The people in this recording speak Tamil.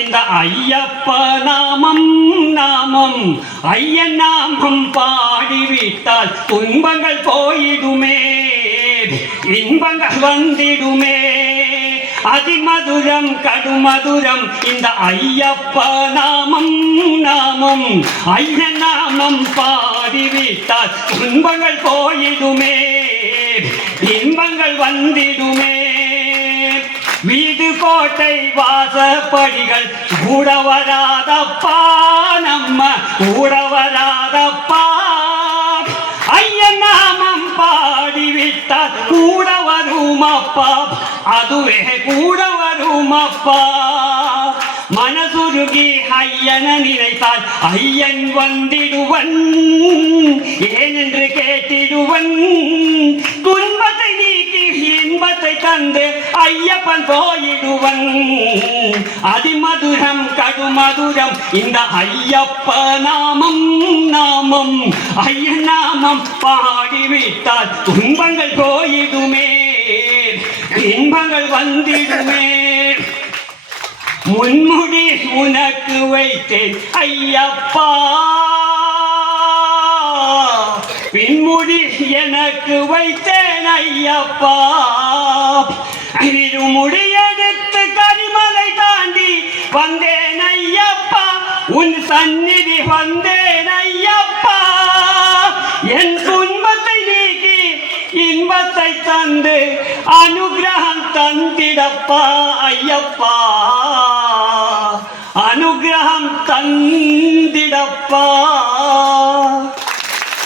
இந்த ஐயப்ப நாமம் நாமம் ஐயன் நாமம் பாடிவிட்டால் துன்பங்கள் போயிடுமே, இன்பங்கள் வந்திடுமே. அதிமதுரம் கடுமதுரம் இந்த ஐயப்ப நாமம் நாமம் ஐயன் நாமம் பாடிவிட்டால் துன்பங்கள் போயிடுமே, இன்பங்கள் வந்திடுமே. வீடு கோட்டை வாசப்படிகள் கூட வராதப்பா, நம்ம கூட வராதப்பா. ஐயன் நாமம் பாடிவிட்டால் கூட வருமப்பா, அதுவே கூட வருமப்பா. மனசுருகி ஐயன நினைத்தால் ஐயன் வந்திடுவன், ஏனென்று கேட்டிடுவன். துன்பத்தை நீக்கி இன்பத்தை தந்து ஐயப்பன் போயிடுவன். அதிமதுரம் கடுமதுரம் இந்த ஐயப்ப நாமம் நாமம் ஐயன் நாமம் பாடிவிட்டால் துன்பங்கள் போயிடுமே, இன்பங்கள் வந்திடுமே. முன்முடி உனக்கு வைத்தேன் ஐயப்பா, பின்முடி எனக்கு வைத்தேன் ஐயப்பா. இருமுடி எடுத்து கரிமலை தாண்டி வந்தேன் ஐயப்பா, உன் சந்நிதி வந்தேன் ஐயப்பா. என் துன்பத்தை நீக்கி இன்பத்தை தந்து அனுகிரகம் தந்திடப்பா ஐயப்பா, அனுகிரகம் தந்திடப்பா.